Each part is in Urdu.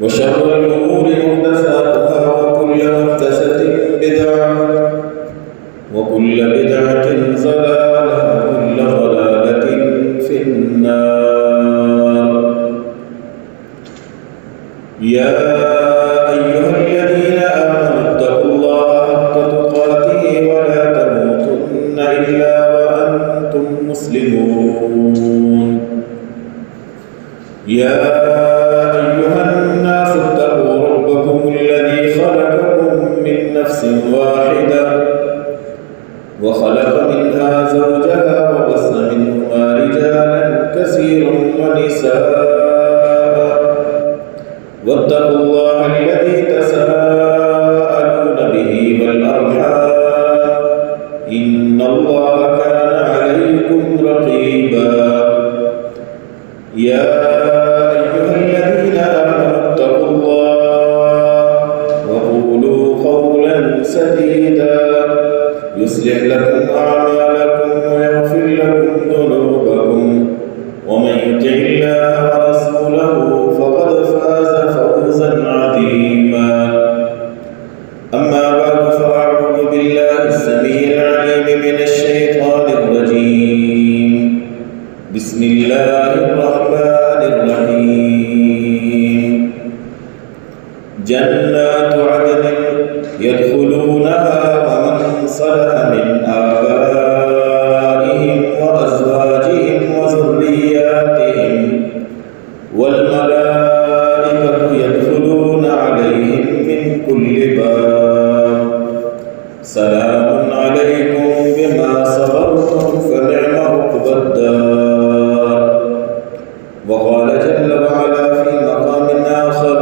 وشر الأمور محدثاتها وكل محدثة بدعة وكل بدعة ضلالة وكل ضلالة في النار. يا أيها الذين آمنوا اتقوا الله حق تقاته ولا تموتن إلا وأنتم مسلمون. يا أيها الناس اتقوا ربكم الذي خلقكم من نفس واحدة وخلق منها زوجها وبث منهما رجالا كثيرا ونساء واتقوا الله الذي تساءلون به والأرحام إن الله كان عليكم رقيبا. يا أيها الذين آمنوا اتقوا الله وقولوا قولا سديدا يصلح لكم أعمالكم ويغفر لكم ذنوبكم ومن يطع الله ورسوله فقد فاز فوزا عظيما. أما بعد فأعوذ بالله السميع العليم من الشيطان الرجيم. بسم الله الرحمن الرحيم. جنات عدن يدخلونها ومن صلح من آبائهم وأزواجهم وذرياتهم والملائكة يدخلون عليهم من كل باب سلام عليكم بما صبرتم فنعم عقبى الدار. وقال جل وعلا في مقام آخر: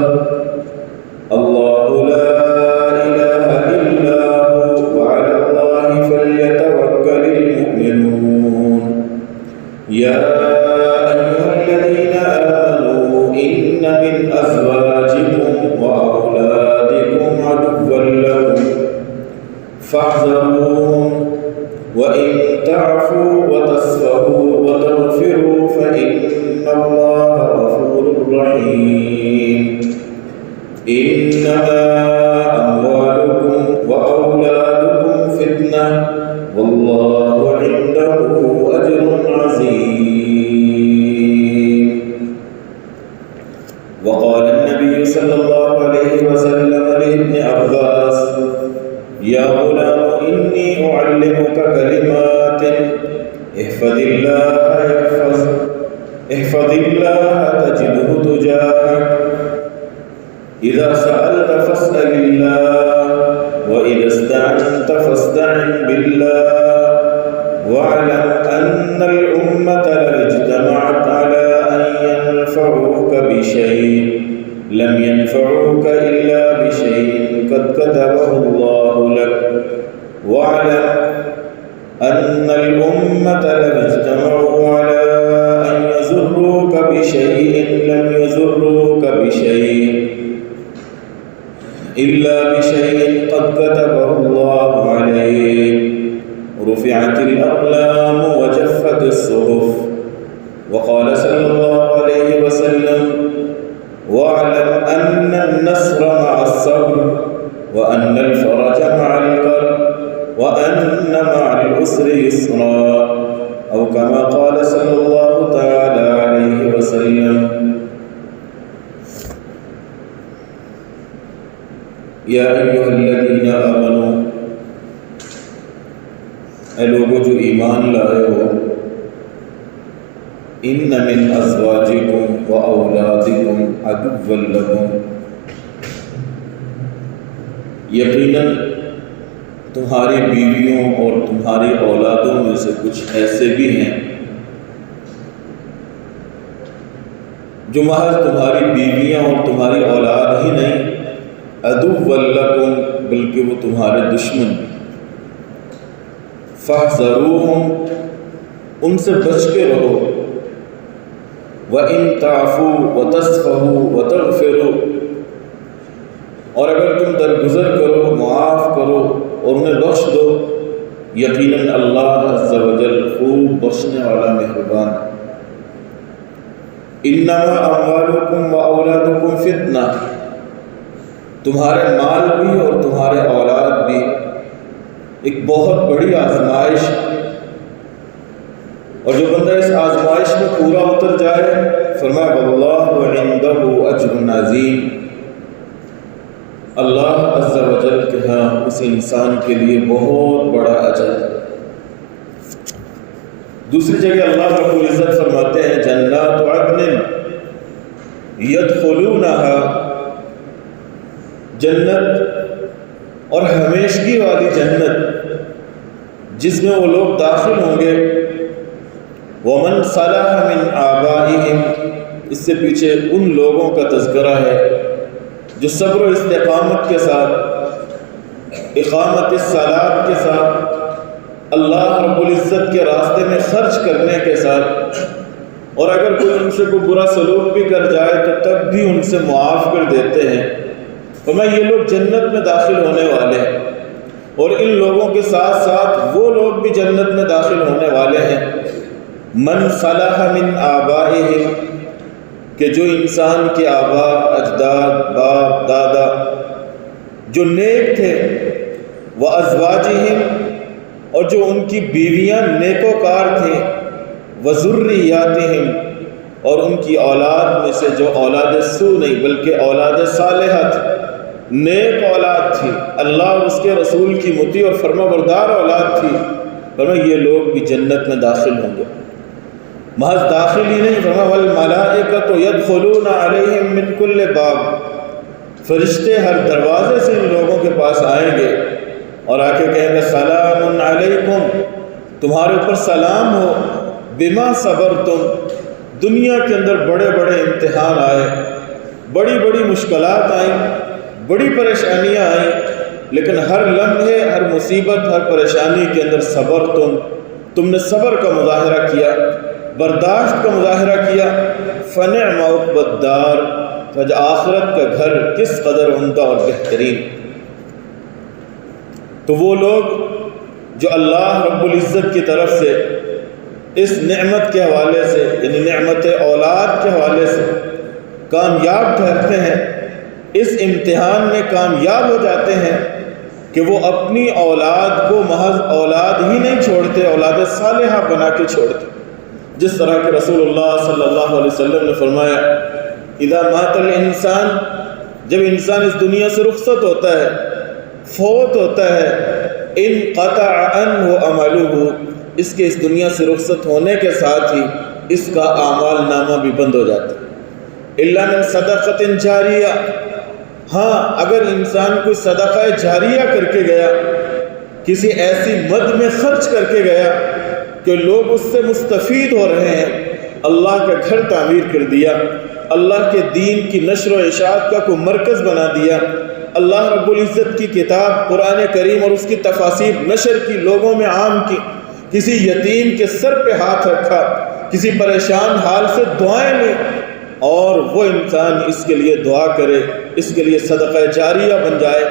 الله لا إله إلا هو وعلى الله فليتوكل المؤمنون. يا أيها الذين آمنوا إن من أزواجكم وأولادكم عدوا لكم فاحذروهم وإن تعفوا وتصفحوا وتغفروا فإن الله غفور رحيم. إنما أموالكم وأولادكم فتنة والله عنده أجر عظيم. وقال النبي صلى الله عليه وسلم لابن عباس: يا غلام إني أعلمك كلمات احفظ الله تجده تجاهك إذا سألت فاسأل الله وإذا استعنت فاستعن بالله واعلم أن الأمة لو اجتمعت على أن ينفعوك بشيء لم ينفعوك إلا بشيء قد كتبه الله لك واعلم أن الأمة لو اجتمعوا على أن يضروك بشيء لم يضروك بشيء إلا بشيء قد كتبه الله عليك. رفعت الأقلام وجفت الصحف. وقال صلى الله عليه وسلم: واعلم أن النصر مع الصبر وأن الفرج مع الكرب وأن مع العسر يسرا، أو كما قال صلى الله تعالى عليه وسلم. یا ایھا الذین آمنوا، اے لوگو جو ایمان لائے ہو، ان من ازواجکم و اولادکم عدوا لکم، یقیناً تمہاری بیویوں اور تمہاری اولادوں میں سے کچھ ایسے بھی ہیں جو محض تمہاری بیویاں اور تمہاری اولاد ہی نہیں، عدو لکم، بلکہ وہ تمہارے دشمن بھی۔ فاحذروہم، ان سے بچ کے رہو۔ وَإِن تَعْفُوا وَتَصْفَحُوا وَتَغْفِرُوا، اور اگر تم درگزر کرو، معاف کرو اور انہیں بخش دو، یقیناً اللہ عز و جل خوب بخشنے والا مہربان ہے۔ انما اموالکم و اولادکم فتنہ، تمہارے مال بھی اور تمہارے اولاد بھی ایک بہت بڑی آزمائش ہے، اور جو بندہ اس آزمائش میں پورا اتر جائے، فرمایا واللہ عنده اجر عظیم، اللہ عز و جل کے ہاں اس انسان کے لیے بہت بڑا اجر ہے۔ دوسری جگہ اللہ رب العزت فرماتے ہیں جنات عدن یدخلونها، جنت اور ہمیشگی والی جنت جس میں وہ لوگ داخل ہوں گے۔ ومن صلح من آبائہم، اس سے پیچھے ان لوگوں کا تذکرہ ہے جو صبر و استقامت کے ساتھ، اقامت الصلاۃ کے ساتھ، اللہ رب العزت کے راستے میں خرچ کرنے کے ساتھ، اور اگر کوئی ان سے کوئی برا سلوک بھی کر جائے تو تب بھی ان سے معاف کر دیتے ہیں، فرمایا یہ لوگ جنت میں داخل ہونے والے ہیں، اور ان لوگوں کے ساتھ ساتھ وہ لوگ بھی جنت میں داخل ہونے والے ہیں۔ من صلح من آبائہم، کہ جو انسان کے آبا، اجداد، باپ، دادا جو نیک تھے، وازواجہم، اور جو ان کی بیویاں نیکوکار تھیں، وذریاتہم، اور ان کی اولاد میں سے جو اولاد سو نہیں بلکہ اولاد صالحہ تھی، نیک اولاد تھی، اللہ اور اس کے رسول کی مطیع اور فرما بردار اولاد تھی، فرمایا یہ لوگ بھی جنت میں داخل ہوں گے۔ محض داخل ہی نہیں، فرمایا والملائکۃ یدخلون علیہم من کل باب، فرشتے ہر دروازے سے ان لوگوں کے پاس آئیں گے اور آ کے کہیں گے سلام علیکم، تمہارے اوپر سلام ہو، بما صبرتم، دنیا کے اندر بڑے بڑے امتحان آئے، بڑی بڑی مشکلات آئیں، بڑی پریشانیاں آئیں، لیکن ہر لمحے، ہر مصیبت، ہر پریشانی کے اندر صبر، تم نے صبر کا مظاہرہ کیا، برداشت کا مظاہرہ کیا، فنعم عقبی الدار، فج آخرت کا گھر کس قدر عمدہ اور بہترین۔ تو وہ لوگ جو اللہ رب العزت کی طرف سے اس نعمت کے حوالے سے، یعنی نعمت اولاد کے حوالے سے کامیاب ٹھہرتے ہیں، اس امتحان میں کامیاب ہو جاتے ہیں کہ وہ اپنی اولاد کو محض اولاد ہی نہیں چھوڑتے، اولاد صالحہ بنا کے چھوڑتے، جس طرح کہ رسول اللہ صلی اللہ علیہ وسلم نے فرمایا اذا مات الانسان، جب انسان اس دنیا سے رخصت ہوتا ہے، فوت ہوتا ہے، انقطع عنہ عملہ، اس کے اس دنیا سے رخصت ہونے کے ساتھ ہی اس کا اعمال نامہ بھی بند ہو جاتا ہے، الا من صدقۃ جاریہ، ہاں اگر انسان کوئی صدقہ جاریہ کر کے گیا، کسی ایسی مد میں خرچ کر کے گیا کہ لوگ اس سے مستفید ہو رہے ہیں، اللہ کا گھر تعمیر کر دیا، اللہ کے دین کی نشر و اشاعت کا کوئی مرکز بنا دیا، اللہ رب العزت کی کتاب قرآن کریم اور اس کی تفاسیر نشر کی، لوگوں میں عام کی، کسی یتیم کے سر پہ ہاتھ رکھا، کسی پریشان حال سے دعائیں لی، اور وہ انسان اس کے لیے دعا کرے، اس کے لیے صدقہ جاریہ بن جائے۔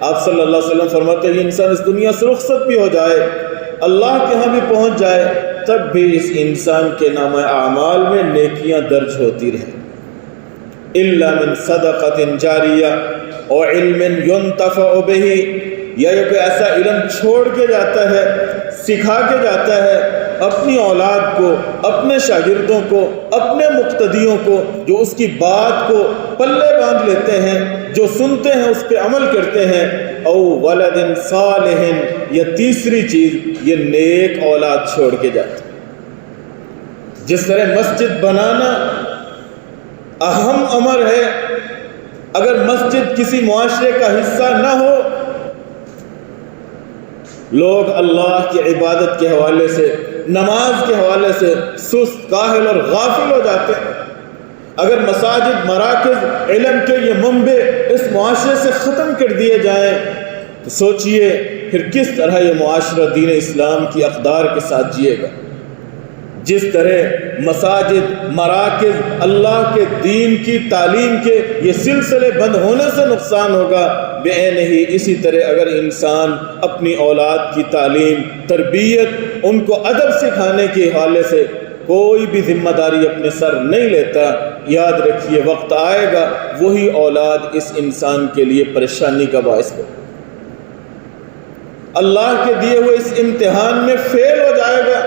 آپ صلی اللہ علیہ وسلم فرماتے ہیں انسان اس دنیا سے رخصت بھی ہو جائے، اللہ کے ہاں بھی پہنچ جائے، تب بھی اس انسان کے نام اعمال میں نیکیاں درج ہوتی رہیں۔ الا من صدقۃ جاریہ اور علم ينتفع بہ، یا یہ کوئی ایسا علم چھوڑ کے جاتا ہے، سکھا کے جاتا ہے اپنی اولاد کو، اپنے شاگردوں کو، اپنے مقتدیوں کو، جو اس کی بات کو پلے باندھ لیتے ہیں، جو سنتے ہیں اس پہ عمل کرتے ہیں، او ولد صالح، یہ تیسری چیز، یہ نیک اولاد چھوڑ کے جاتے ہیں۔ جس طرح مسجد بنانا اہم امر ہے، اگر مسجد کسی معاشرے کا حصہ نہ ہو، لوگ اللہ کی عبادت کے حوالے سے، نماز کے حوالے سے سست، کاہل اور غافل ہو جاتے ہیں۔ اگر مساجد، مراکز، علم کے یہ منبع اس معاشرے سے ختم کر دیے جائیں تو سوچئے پھر کس طرح یہ معاشرہ دین اسلام کی اقدار کے ساتھ جیے گا۔ جس طرح مساجد، مراکز، اللہ کے دین کی تعلیم کے یہ سلسلے بند ہونے سے نقصان ہوگا، بعین ہی اسی طرح اگر انسان اپنی اولاد کی تعلیم، تربیت، ان کو ادب سکھانے کے حوالے سے کوئی بھی ذمہ داری اپنے سر نہیں لیتا یاد رکھیے وقت آئے گا وہی اولاد اس انسان کے لیے پریشانی کا باعث ہو، اللہ کے دیے ہوئے اس امتحان میں فیل ہو جائے گا۔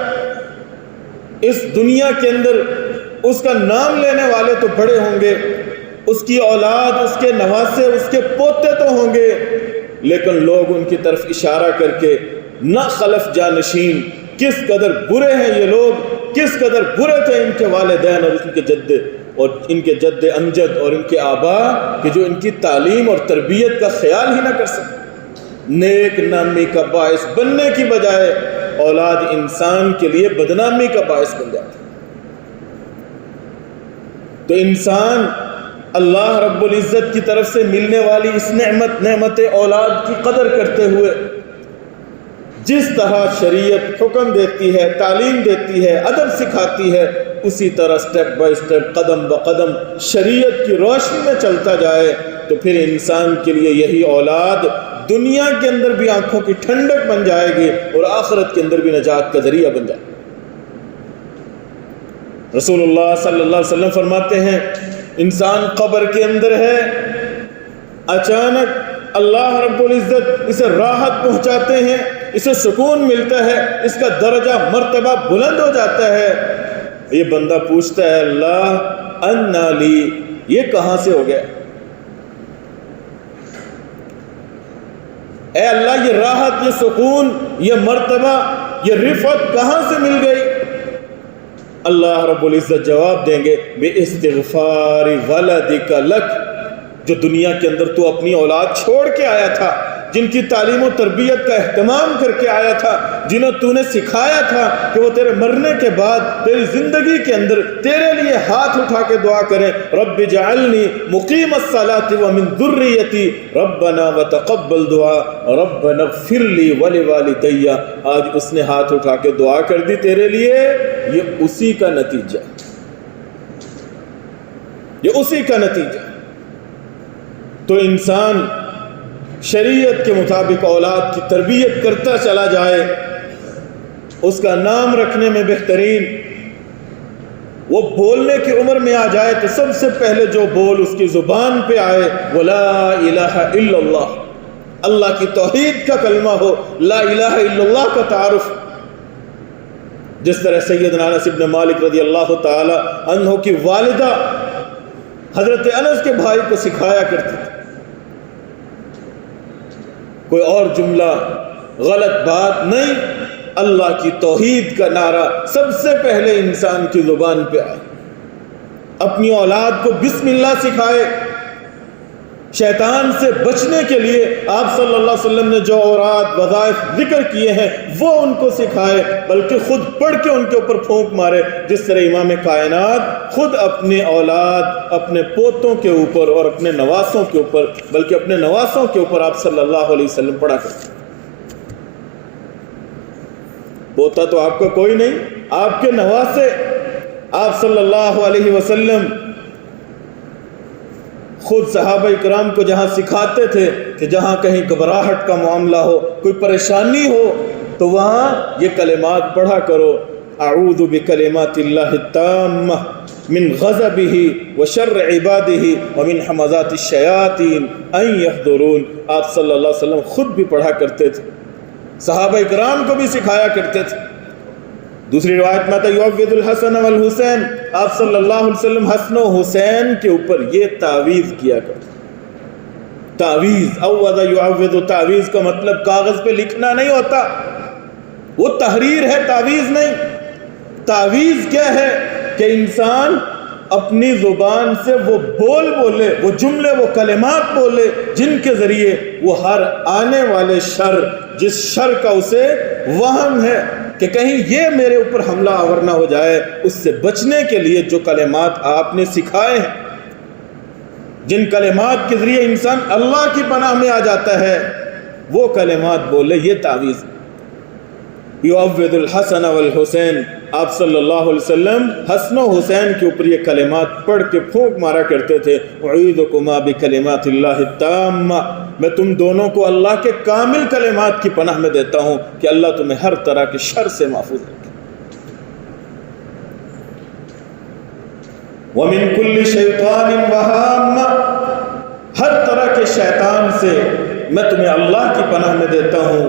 اس دنیا کے اندر اس کا نام لینے والے تو بڑے ہوں گے، اس کی اولاد، اس کے نواسے، اس کے پوتے تو ہوں گے، لیکن لوگ ان کی طرف اشارہ کر کے نہ خلف جانشین، کس قدر برے ہیں یہ لوگ، کس قدر برے تھے ان کے والدین اور ان کے جد امجد اور ان کے آبا کہ جو ان کی تعلیم اور تربیت کا خیال ہی نہ کر سکے۔ نیک نامی کا باعث بننے کی بجائے اولاد انسان کے لیے بدنامی کا باعث بن جاتا ہے۔ تو انسان اللہ رب العزت کی طرف سے ملنے والی اس نعمت اولاد کی قدر کرتے ہوئے جس طرح شریعت حکم دیتی ہے، تعلیم دیتی ہے، ادب سکھاتی ہے، اسی طرح سٹیپ بائی سٹیپ، قدم بقدم شریعت کی روشنی میں چلتا جائے تو پھر انسان کے لیے یہی اولاد دنیا کے اندر بھی آنکھوں کی ٹھنڈک بن جائے گی اور آخرت کے اندر بھی نجات کا ذریعہ بن جائے گی۔ رسول اللہ صلی اللہ علیہ وسلم فرماتے ہیں انسان قبر کے اندر ہے، اچانک اللہ رب العزت اسے راحت پہنچاتے ہیں، اسے سکون ملتا ہے، اس کا درجہ مرتبہ بلند ہو جاتا ہے۔ یہ بندہ پوچھتا ہے اللہ انا لی، یہ کہاں سے ہو گیا؟ اے اللہ یہ راحت، یہ سکون، یہ مرتبہ، یہ رفعت کہاں سے مل گئی؟ اللہ رب العزت جواب دیں گے بے استغفار ولدک لک، جو دنیا کے اندر تو اپنی اولاد چھوڑ کے آیا تھا، جن کی تعلیم و تربیت کا اہتمام کر کے آیا تھا، جنہیں تو نے سکھایا تھا کہ وہ تیرے مرنے کے بعد تیری زندگی کے اندر تیرے لیے ہاتھ اٹھا کے دعا کریں رب اجعلنی مقیم الصلاۃ ومن ذریتی ربنا وتقبل دعا ربنا اغفر لی ولوالدی، آج اس نے ہاتھ اٹھا کے دعا کر دی تیرے لیے، یہ اسی کا نتیجہ، یہ اسی کا نتیجہ۔ تو انسان شریعت کے مطابق اولاد کی تربیت کرتا چلا جائے، اس کا نام رکھنے میں بہترین، وہ بولنے کی عمر میں آ جائے تو سب سے پہلے جو بول اس کی زبان پہ آئے وہ لا الہ الا اللہ، اللہ کی توحید کا کلمہ ہو، لا الہ الا اللہ کا تعارف۔ جس طرح سیدنا انس بن مالک رضی اللہ تعالی عنہ کی والدہ حضرت انس کے بھائی کو سکھایا کرتی تھی، کوئی اور جملہ غلط بات نہیں، اللہ کی توحید کا نعرہ سب سے پہلے انسان کی زبان پہ آئے، اپنی اولاد کو بسم اللہ سکھائے۔ شیطان سے بچنے کے لیے آپ صلی اللہ علیہ وسلم نے جو اوراد وظائف ذکر کیے ہیں وہ ان کو سکھائے، بلکہ خود پڑھ کے ان کے اوپر پھونک مارے، جس طرح امام کائنات خود اپنے اولاد، اپنے پوتوں کے اوپر اور اپنے نواسوں کے اوپر، بلکہ اپنے نواسوں کے اوپر آپ صلی اللہ علیہ وسلم پڑھا کرتے۔ پوتا تو آپ کا کوئی نہیں، آپ کے نواسے، آپ صلی اللہ علیہ وسلم خود صحابہ اکرام کو جہاں سکھاتے تھے کہ جہاں کہیں گھبراہٹ کا معاملہ ہو، کوئی پریشانی ہو، تو وہاں یہ کلمات پڑھا کرو، اعوذ بکلمات اللہ التامہ من غضبہ وشر عبادہ ومن حمزات الشیاطین ان یحضرون۔ آپ صلی اللہ علیہ وسلم خود بھی پڑھا کرتے تھے، صحابہ اکرام کو بھی سکھایا کرتے تھے۔ دوسری روایت میں آتا ہے یعوذ الحسن والحسین، آپ صلی اللہ علیہ وسلم حسن و حسین کے اوپر یہ تعویذ کیا کرتے۔ تعویذ، عوذ یعوذ، تعویذ کا مطلب کاغذ پہ لکھنا نہیں ہوتا، وہ تحریر ہے، تعویذ نہیں۔ تعویذ کیا ہے کہ انسان اپنی زبان سے وہ بول بولے، وہ جملے، وہ کلمات بولے جن کے ذریعے وہ ہر آنے والے شر، جس شر کا اسے وہم ہے کہ کہیں یہ میرے اوپر حملہ آور نہ ہو جائے، اس سے بچنے کے لیے جو کلمات آپ نے سکھائے ہیں، جن کلمات کے ذریعے انسان اللہ کی پناہ میں آ جاتا ہے، وہ کلمات بولے، یہ تعویذ۔ یعوذ الحسن والحسین، آپ صلی اللہ علیہ وسلم حسن و حسین کے اوپر یہ کلمات پڑھ کے پھونک مارا کرتے تھے، اعوذکما بکلمات اللہ التامہ، میں تم دونوں کو اللہ کے کامل کلمات کی پناہ میں دیتا ہوں کہ اللہ تمہیں ہر طرح کے شر سے محفوظ رکھے۔ وَمِن كُلِّ شَيْطَانٍ وَهَامَّةٍ، ہر طرح کے شیطان سے میں تمہیں اللہ کی پناہ میں دیتا ہوں،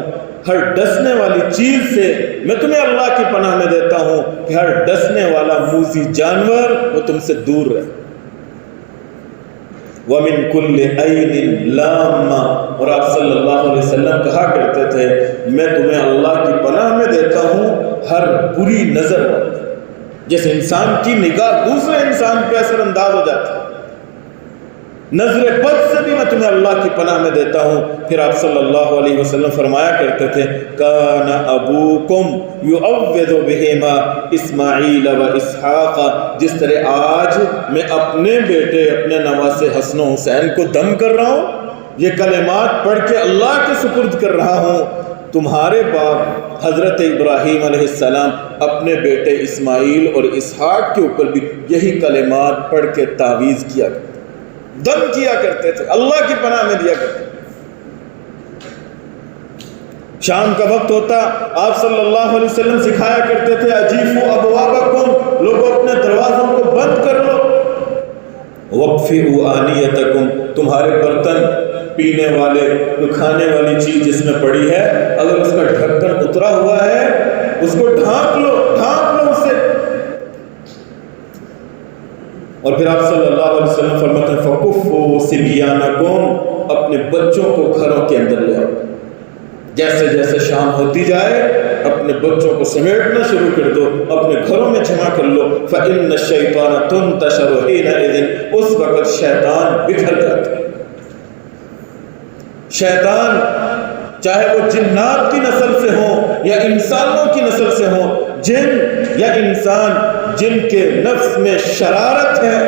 ہر ڈسنے والی چیز سے میں تمہیں اللہ کی پناہ میں دیتا ہوں کہ ہر ڈسنے والا موذی جانور وہ تم سے دور رہے۔ وَمِن كُلِّ عَيْنٍ لَامَّةٍ، اور آپ صلی اللہ علیہ وسلم کہا کرتے تھے میں تمہیں اللہ کی پناہ میں دیتا ہوں ہر بری نظر، جس انسان کی نگاہ دوسرے انسان پہ اثر انداز ہو جاتی ہے، نظر بد سے بھی میں تمہیں اللہ کی پناہ میں دیتا ہوں۔ پھر آپ صلی اللہ علیہ وسلم فرمایا کرتے تھے کان ابوکم یعوذ بہما اسماعیل و اسحاق، جس طرح آج میں اپنے بیٹے اپنے نواسے حسن و حسین کو دم کر رہا ہوں، یہ کلمات پڑھ کے اللہ کے سپرد کر رہا ہوں، تمہارے باپ حضرت ابراہیم علیہ السلام اپنے بیٹے اسماعیل اور اسحاق کے اوپر بھی یہی کلمات پڑھ کے تعویذ کیا کرتے، دم کیا کرتے تھے، اللہ کی پناہ میں دیا کرتے تھے۔ شام کا وقت ہوتا آپ صلی اللہ علیہ وسلم سکھایا کرتے تھے اجیفوا ابوابکم، لوگوں اپنے دروازوں کو بند کر لو، وقفوا آنیتکم، تمہارے برتن پینے والے جو کھانے والی چیز جس میں پڑی ہے اگر اس کا ڈھکن اترا ہوا ہے اس کو ڈھانپ لو اسے۔ اور پھر آپ صلی اللہ علیہ وسلم فرماتے ہیں فَكُفُّوا صِبْيَانَكُمْ، اپنے بچوں کو گھروں کے اندر لے آؤ، جیسے جیسے شام ہوتی جائے اپنے بچوں کو سمیٹنا شروع کر دو، اپنے گھروں میں جمع کر لو، فَإِنَّ الشَّيْطَانَ تُنْتَشَرُ حِينَئِذٍ، اس وقت شیطان بکھر جاتا ہے۔ شیطان چاہے وہ جنات کی نسل سے ہوں یا انسانوں کی نسل سے ہوں، جن یا انسان جن کے نفس میں شرارت ہے،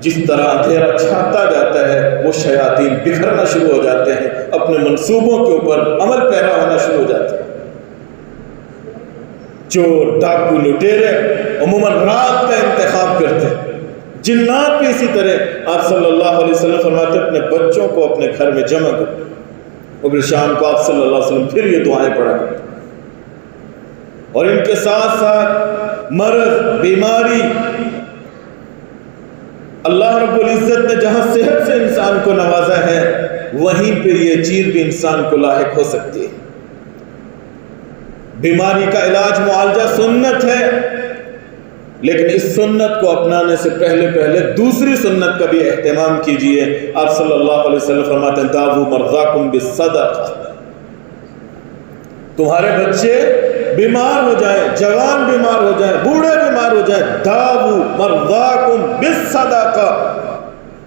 جس طرح اندھیرا چھاتا جاتا ہے وہ شیاطین بکھرنا شروع ہو جاتے ہیں، اپنے منصوبوں کے اوپر عمل پیرا ہونا شروع ہو جاتے ہیں۔ چور ڈاکو لٹیرے عموماً رات کا انتخاب کرتے ہیں، جنات بھی اسی طرح۔ آپ صلی اللہ علیہ وسلم فرماتے ہیں اپنے بچوں کو اپنے گھر میں جمع کرو، اور پھر شام کو آپ صلی اللہ علیہ وسلم پھر یہ دعائیں پڑھا کرتے، اور ان کے ساتھ ساتھ مرض بیماری، اللہ رب العزت نے جہاں صحت سے انسان کو نوازا ہے وہیں پہ یہ چیز بھی انسان کو لاحق ہو سکتی ہے۔ بیماری کا علاج معالجہ سنت ہے، لیکن اس سنت کو اپنانے سے پہلے دوسری سنت کا بھی اہتمام کیجئے۔ آپ صلی اللہ علیہ وسلم فرماتے ہیں داؤ مرضاکم بالصدقہ، تمہارے بچے بیمار ہو جائیں، جوان بیمار ہو جائیں، بوڑھے بیمار ہو جائیں، داؤ مرضاکم بالصدقہ،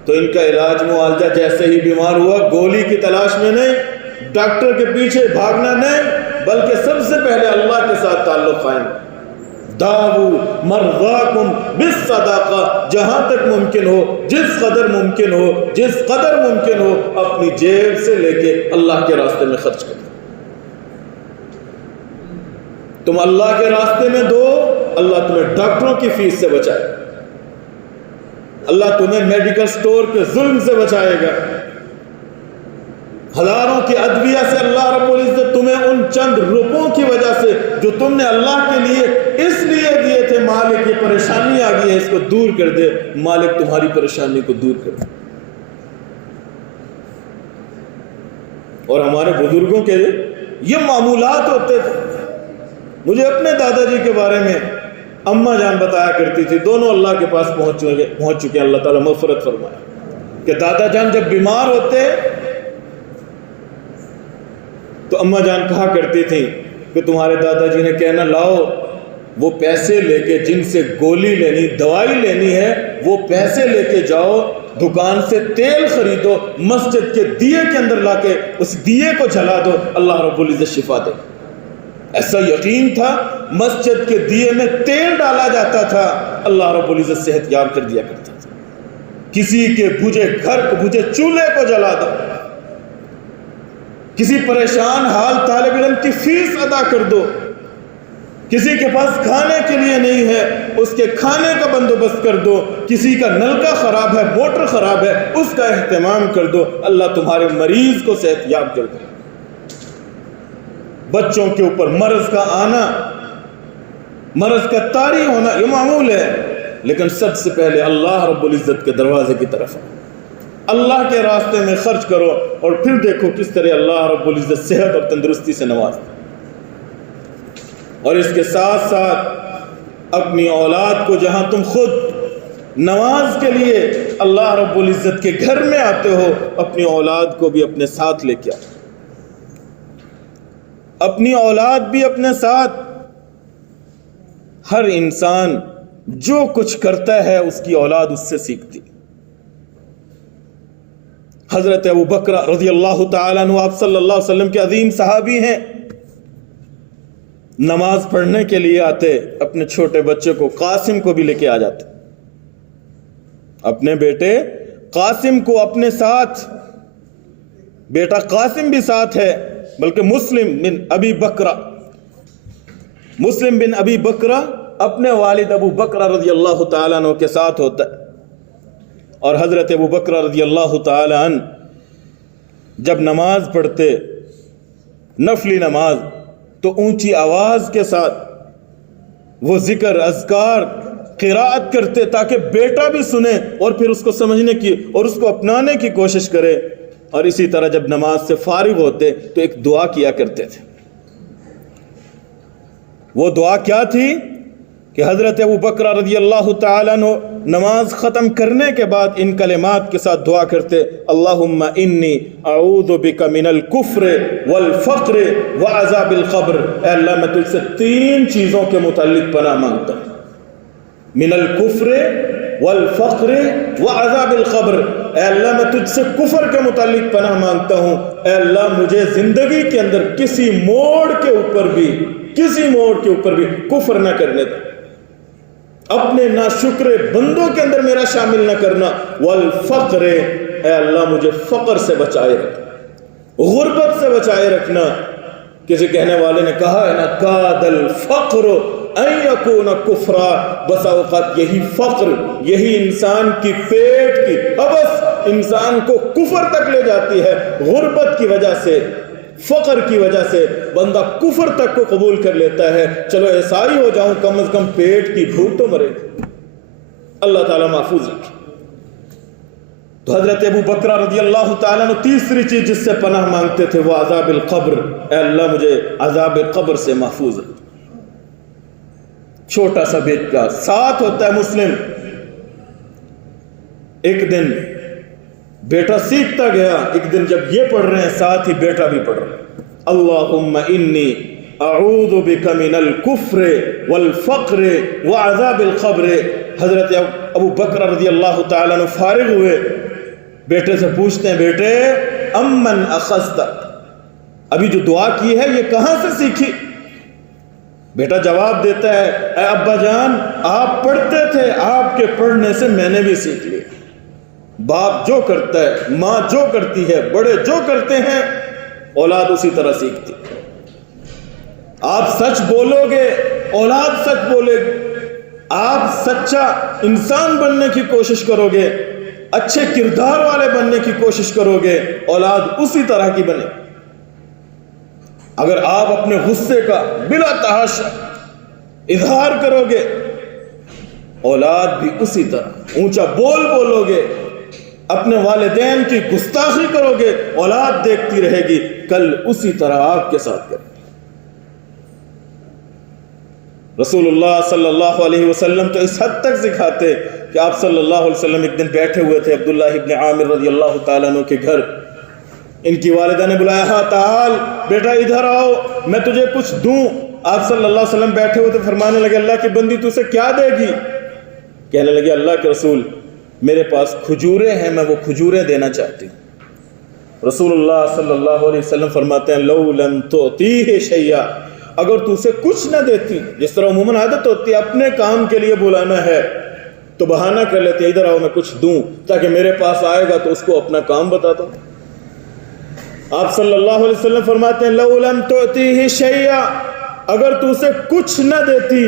تو ان کا علاج معالجہ جیسے ہی بیمار ہوا گولی کی تلاش میں نہیں، ڈاکٹر کے پیچھے بھاگنا نہیں، بلکہ سب سے پہلے اللہ کے ساتھ تعلق قائم، داؤ مرضاکم بالصدقہ، جہاں تک ممکن ہو، جس قدر ممکن ہو اپنی جیب سے لے کے اللہ کے راستے میں خرچ کرو۔ تم اللہ کے راستے میں دو، اللہ تمہیں ڈاکٹروں کی فیس سے بچائے، اللہ تمہیں میڈیکل سٹور کے ظلم سے بچائے گا، ہزاروں کی ادویہ سے اللہ رب العزت تمہیں ان چند روپوں کی وجہ سے جو تم نے اللہ کے لیے اس لیے دیے تھے، مالک یہ پریشانی آ گئی ہے اس کو دور کر دے، مالک تمہاری پریشانی کو دور کر دے۔ اور ہمارے بزرگوں کے یہ معمولات ہوتے تھے۔ مجھے اپنے دادا جی کے بارے میں اماں جان بتایا کرتی تھی، دونوں اللہ کے پاس پہنچ چکے، اللہ تعالیٰ مغفرت فرمائے، کہ دادا جان جب بیمار ہوتے تو اماں جان کہا کرتی تھی کہ تمہارے دادا جی نے کہنا لاؤ وہ پیسے لے کے جن سے گولی لینی دوائی لینی ہے وہ پیسے لے کے جاؤ، دکان سے تیل خریدو، مسجد کے دیے کے اندر لا کے اس دیے کو جلا دو، اللہ رب العزت شفا دے۔ ایسا یقین تھا، مسجد کے دیے میں تیل ڈالا جاتا تھا، اللہ رب العزت صحت یاب کر دیا کرتا تھا۔ کسی کے بجھے گھر کو، بجھے چولہے کو جلا دو، کسی پریشان حال طالب علم کی فیس ادا کر دو، کسی کے پاس کھانے کے لیے نہیں ہے اس کے کھانے کا بندوبست کر دو، کسی کا نلکا خراب ہے، موٹر خراب ہے اس کا اہتمام کر دو، اللہ تمہارے مریض کو صحت یاب کر دے۔ بچوں کے اوپر مرض کا آنا، مرض کا طاری ہونا یہ معمول ہے، لیکن سب سے پہلے اللہ رب العزت کے دروازے کی طرف اللہ کے راستے میں خرچ کرو، اور پھر دیکھو کس طرح اللہ رب العزت صحت اور تندرستی سے نوازتا۔ اور اس کے ساتھ ساتھ اپنی اولاد کو جہاں تم خود نماز کے لیے اللہ رب العزت کے گھر میں آتے ہو، اپنی اولاد کو بھی اپنے ساتھ لے کے آؤ، اپنی اولاد بھی اپنے ساتھ۔ ہر انسان جو کچھ کرتا ہے اس کی اولاد اس سے سیکھتی۔ حضرت ابو بکر رضی اللہ تعالیٰ عنہ آپ صلی اللہ علیہ وسلم کے عظیم صحابی ہیں، نماز پڑھنے کے لیے آتے، اپنے چھوٹے بچے کو قاسم کو بھی لے کے آ جاتے، اپنے بیٹے قاسم کو اپنے ساتھ، بیٹا قاسم بھی ساتھ ہے، بلکہ مسلم بن ابی بکرہ اپنے والد ابو بکر رضی اللہ تعالیٰ عنہ کے ساتھ ہوتا ہے۔ اور حضرت ابو بکر رضی اللہ تعالیٰ عنہ جب نماز پڑھتے، نفلی نماز، تو اونچی آواز کے ساتھ وہ ذکر، اذکار، قراءت کرتے تاکہ بیٹا بھی سنے اور پھر اس کو سمجھنے کی اور اس کو اپنانے کی کوشش کرے۔ اور اسی طرح جب نماز سے فارغ ہوتے تو ایک دعا کیا کرتے تھے۔ وہ دعا کیا تھی کہ حضرت ابو بکر رضی اللہ تعالیٰ عنہ نماز ختم کرنے کے بعد ان کلمات کے ساتھ دعا کرتے، اللہم انی اعوذ بک من الکفر والفقر وعذاب القبر۔ اے اللہ میں تجھ سے 3 چیزوں کے متعلق پناہ مانگتا ہوں، من الکفر والفقر وعذاب القبر۔ اے اللہ میں تجھ سے کفر کے متعلق پناہ مانگتا ہوں، اے اللہ مجھے زندگی کے اندر کسی موڑ کے اوپر بھی کفر نہ کرنے دے، اپنے ناشکر بندوں کے اندر میرا شامل نہ کرنا۔ والفقر، اے اللہ مجھے فقر سے بچائے رکھنا، غربت سے بچائے رکھنا۔ کسی کہنے والے نے کہا ہے نا، کاد الفقر ان یکون کفرا، بسا اوقات یہی فقر، یہی انسان کی پیٹ کی حوث انسان کو کفر تک لے جاتی ہے۔ غربت کی وجہ سے، فقر کی وجہ سے بندہ کفر تک کو قبول کر لیتا ہے۔ چلو عیسائی ہو جاؤں، کم از کم پیٹ کی بھوک تو مرے۔ اللہ تعالیٰ محفوظ رکھے۔ تو حضرت ابو بکر رضی اللہ تعالیٰ نے تیسری چیز جس سے پناہ مانگتے تھے وہ عذاب القبر، اے اللہ مجھے عذاب قبر سے محفوظ رکھ۔ چھوٹا سا بیٹا ساتھ ہوتا ہے مسلم، ایک دن بیٹا سیکھتا گیا، ایک دن جب یہ پڑھ رہے ہیں ساتھ ہی بیٹا بھی پڑھ رہا ہے، اللہم انی اعوذ بک من الکفر والفقر وعذاب القبر۔ حضرت ابو بکر رضی اللہ تعالیٰ عنہ فارغ ہوئے، بیٹے سے پوچھتے ہیں، بیٹے امن اخذت، ابھی جو دعا کی ہے یہ کہاں سے سیکھی؟ بیٹا جواب دیتا ہے، اے ابا جان آپ پڑھتے تھے، آپ کے پڑھنے سے میں نے بھی سیکھ لیا۔ باپ جو کرتا ہے، ماں جو کرتی ہے، بڑے جو کرتے ہیں، اولاد اسی طرح سیکھتی۔ آپ سچ بولو گے، اولاد سچ بولے گی۔ آپ سچا انسان بننے کی کوشش کرو گے، اچھے کردار والے بننے کی کوشش کرو گے، اولاد اسی طرح کی بنے۔ اگر آپ اپنے غصے کا بلا تحاشا اظہار کرو گے، اولاد بھی اسی طرح اونچا بولو گے، اپنے والدین کی گستاخی کرو گے، اولاد دیکھتی رہے گی، کل اسی طرح آپ کے ساتھ کرے۔ رسول اللہ صلی اللہ علیہ وسلم تو اس حد تک سکھاتے کہ آپ صلی اللہ علیہ وسلم ایک دن بیٹھے ہوئے تھے عبداللہ ابن عامر رضی اللہ تعالیٰ عنہ کے گھر، ان کی والدہ نے بلایا، ہاں تعال بیٹا ادھر آؤ میں تجھے کچھ دوں۔ آپ صلی اللہ علیہ وسلم بیٹھے ہوئے تھے، فرمانے لگے اللہ کی بندی تو اسے کیا دے گی؟ کہنے لگے اللہ کے رسول میرے پاس کھجوریں ہیں، میں وہ کھجوریں دینا چاہتی ہوں۔ رسول اللہ صلی اللہ علیہ وسلم فرماتے ہیں لو لم تؤتیہ شیئا، اگر تو اسے کچھ نہ دیتی، جس طرح عموماً عادت ہوتی ہے اپنے کام کے لیے بلانا ہے تو بہانہ کر لیتے ادھر آؤ میں کچھ دوں تاکہ میرے پاس آئے گا تو اس کو اپنا کام بتاتا ہوں۔ آپ صلی اللہ علیہ وسلم فرماتے ہیں لو لم تؤتیہ شیئا، اگر تو اسے کچھ نہ دیتی،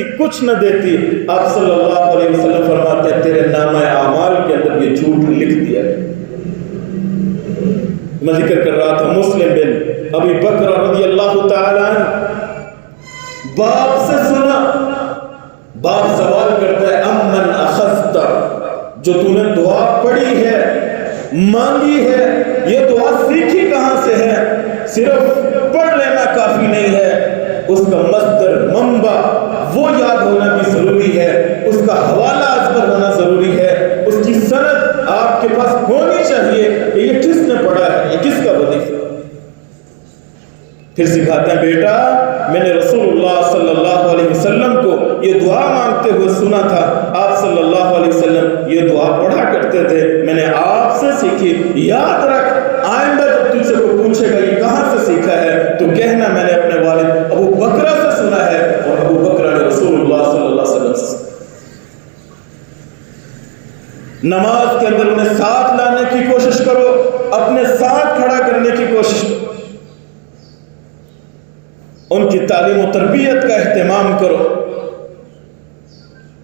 آپ صلی اللہ علیہ وسلم فرماتے ہیں تیرے نامہ اعمال کے اندر یہ جھوٹ لکھ دیا ہے۔ میں ذکر کر رہا تھا مسلم بن ابی بکر رضی اللہ تعالی عنہ، باپ سے سنا، باپ سوال کرتا ہے امن اخذت، جو تو نے دعا پڑھی ہے، مانگی ہے، یہ دعا سیکھی کہاں سے ہے؟ صرف پڑھ لینا کافی نہیں ہے، اس کا مصدر منبع وہ یاد ہونا بھی ضروری ہے، اس کا حوالہ از پر ہونا ضروری ہے، اس کی سند آپ کے پاس ہونی چاہیے کہ یہ کس نے پڑھا ہے، یہ کس کا وظیفہ۔ پھر سکھاتے ہیں بیٹا میں نے رسول اللہ صلی اللہ علیہ وسلم کو یہ دعا مانگتے ہوئے سنا تھا، آپ صلی اللہ علیہ وسلم یہ دعا پڑھا کرتے تھے، میں نے آپ سے سیکھی، یاد رکھ آئندہ جب تجھ سے کوئی پوچھے گا یہ کہاں سے سیکھا ہے تو کہنا میں نے اپنے والد ابو بکرہ سے سنا ہے، اور ابو بکرہ نے رسول اللہ صلی اللہ علیہ وسلم سے۔ نماز کے اندر انہیں ساتھ لانے کی کوشش کرو، اپنے ساتھ کھڑا کرنے کی کوشش کرو، ان کی تعلیم و تربیت کا اہتمام کرو۔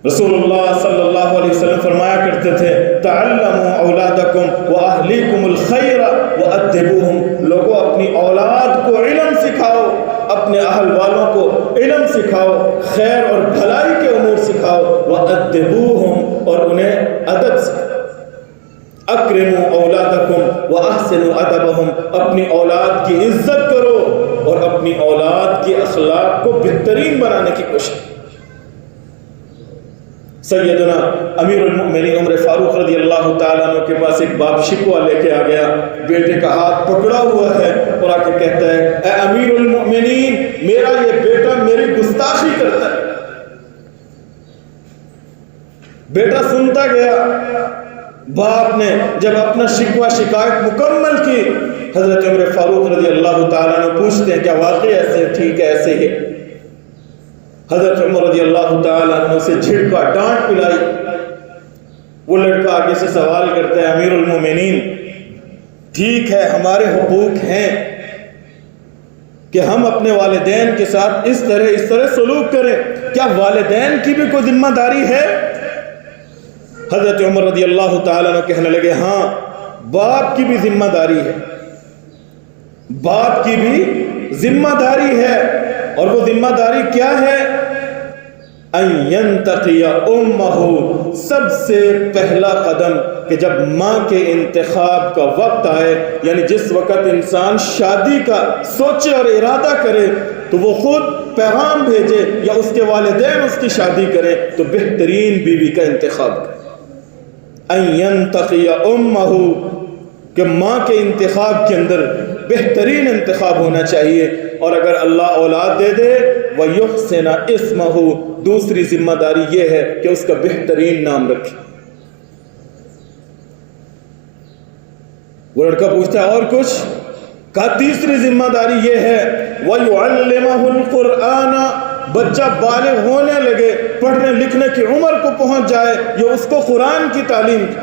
رسول اللہ صلی اللہ علیہ وسلم فرمایا کرتے تھے تعلموا اولادکم واہلیکم الخیر وادبوہم، لوگوں اپنی اولاد کو علم سکھاؤ، اپنے اہل والوں کو علم سکھاؤ، خیر اور بھلائی کے امور سکھاؤ، وادبوہم اور انہیں ادب سکھاؤ۔ اکرموا اولادکم واحسنوا ادبہم، اپنی اولاد کی عزت کرو اور اپنی اولاد کے اخلاق کو بہترین بنانے کی کوشش۔ سیدنا امیر المؤمنین عمر فاروق رضی اللہ تعالیٰ عنہ کے پاس ایک باپ شکوہ لے کے آ گیا، بیٹے کا ہاتھ پکڑا ہوا ہے اور آ کے کہتا ہے اے امیر المؤمنین میرا یہ بیٹا میری گستاخی کرتا ہے۔ بیٹا سنتا گیا، باپ نے جب اپنا شکوہ شکایت مکمل کی، حضرت عمر فاروق رضی اللہ تعالیٰ عنہ پوچھتے ہیں کیا واقعی ایسے ٹھیک ہے ایسے ہی؟ حضرت عمر رضی اللہ تعالیٰ عنہ سے جھڑکا، ڈانٹ پلائی۔ وہ لڑکا آگے سے سوال کرتا ہے امیر المومنین ٹھیک ہے ہمارے حقوق ہیں کہ ہم اپنے والدین کے ساتھ اس طرح سلوک کریں، کیا والدین کی بھی کوئی ذمہ داری ہے؟ حضرت عمر رضی اللہ تعالیٰ عنہ کہنے لگے ہاں باپ کی بھی ذمہ داری ہے، باپ کی بھی ذمہ داری ہے، اور وہ ذمہ داری کیا ہے؟ ان ينتقي امه، سب سے پہلا قدم کہ جب ماں کے انتخاب کا وقت آئے، یعنی جس وقت انسان شادی کا سوچے اور ارادہ کرے تو وہ خود پیغام بھیجے یا اس کے والدین اس کی شادی کریں تو بہترین بیوی کا انتخاب کرے۔ ان ينتقي امه کہ ماں کے انتخاب کے اندر بہترین انتخاب ہونا چاہیے، اور اگر اللہ اولاد دے دے وَيُحْسِنَ اسْمَهُ، دوسری ذمہ داری یہ ہے کہ اس کا بہترین نام رکھے۔ وہ لڑکا پوچھتا ہے اور کچھ؟ کہا تیسری ذمہ داری یہ ہے وَيُعَلِّمَهُ الْقُرْآنَ، بچہ بالغ ہونے لگے، پڑھنے لکھنے کی عمر کو پہنچ جائے، یہ اس کو قرآن کی تعلیم دی۔